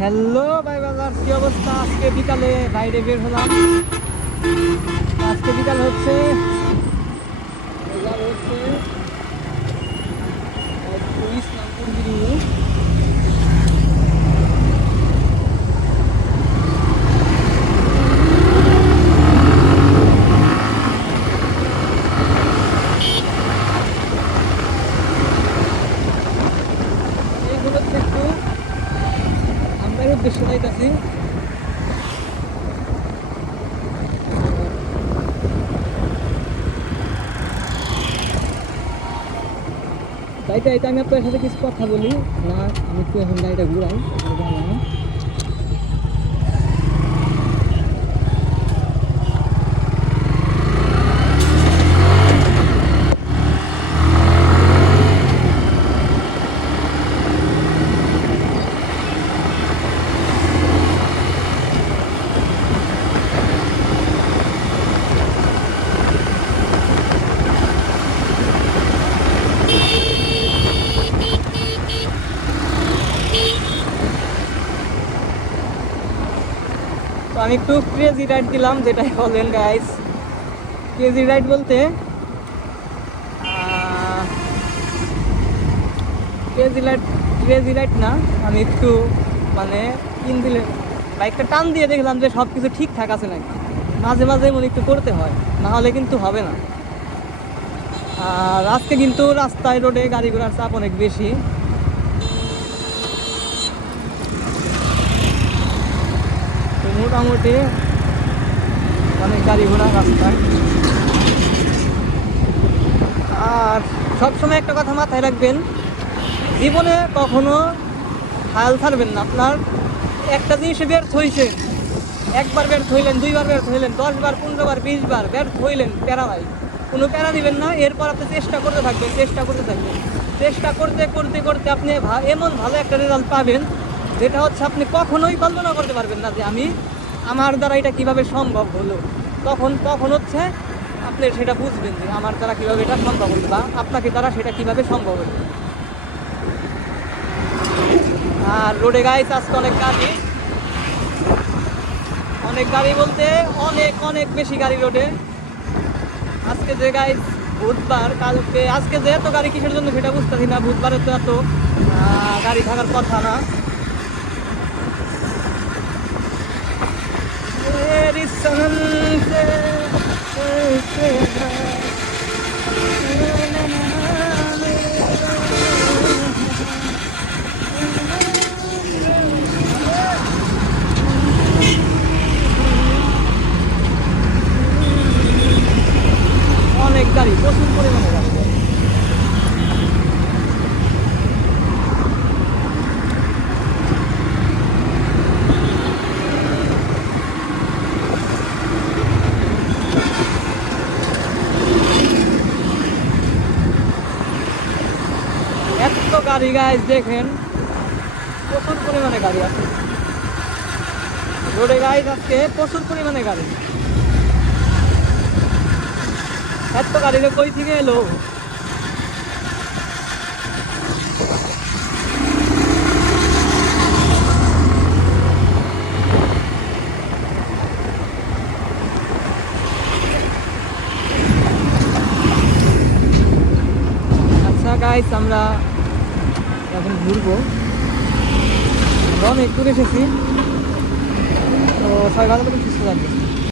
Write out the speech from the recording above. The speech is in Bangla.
হ্যালো ভাই বাজার কি অবস্থা? আজকে বিকালে বাইরে বের হলাম। আজকে বিকাল হচ্ছে বাজার হচ্ছে একটু ইসলামপুর গিরিয়ে এইগুলো একটু আমরা উদ্দেশ্য তাই গাড়িটা এটা আমি আপনার সাথে কিছু কথা বলি। না, আমি তো এখন গাড়িটা ঘুরাই আমি একটু ক্রেজি রাইড দিলাম, যেটাই বলেন গাইস ক্রেজি রাইড বলতে ক্রেজি রাইড ক্রেজি রাইড না, আমি একটু মানে কিন দিলে বাইকটা টান দিয়ে দেখলাম যে সব কিছু ঠিকঠাক আছে নাকি। মাঝে মাঝে মনে একটু করতে হয়, না হলে কিন্তু হবে না। আর আজকে কিন্তু রাস্তায় রোডে গাড়ি ঘোড়ার চাপ অনেক বেশি। মোটামুটি অনেক গাড়ি ঘোড়া রাস্তায়। আর সবসময় একটা কথা মাথায় রাখবেন, জীবনে কখনো হাল ছাড়বেন না। আপনার একটা জিনিসে ব্যর্থ হয়েছে একবার ব্যর্থ হইলেন, দুইবার ব্যর্থ হইলেন দশ বার পনেরো বার বিশ বার ব্যর্থ হইলেন, প্যারা ভাই। কোনো প্যারা দিবেন না, এরপর আপনি চেষ্টা করতে থাকবেন, চেষ্টা করতে থাকবেন। চেষ্টা করতে করতে করতে আপনি এমন ভালো একটা রেজাল্ট পাবেন যেটা হচ্ছে আপনি কখনোই কল্পনা করতে পারবেন না যে আমি আমার দ্বারা এটা কীভাবে সম্ভব হলো। তখন তখন হচ্ছে আপনি সেটা বুঝবেন যে আমার দ্বারা কীভাবে এটা সম্ভব হলো বা আপনাকে দ্বারা সেটা কীভাবে সম্ভব হলো। আর রোডে গাইস আজকে অনেক গাড়ি। অনেক গাড়ি বলতে অনেক অনেক বেশি গাড়ি রোডে। আজকে যে গাই বুধবার, কালকে, আজকে যে এত গাড়ি কিসের জন্য সেটা বুঝতেছি না, বুধবারে তো এত গাড়ি থাকার কথা না। এত গাড়ি গাইজ দেখেন। প্রচুর পরিমাণে গাড়ি আছে। রোডে গাইজ আজকে প্রচুর পরিমাণে গাড়ি। এত গাড়ি কই থেকে এলো? আচ্ছা গাইস আমরা এখন ঘুরবো। আমরা দূর এসেছি তো সবাই ভালো করে সুস্থ থাকবে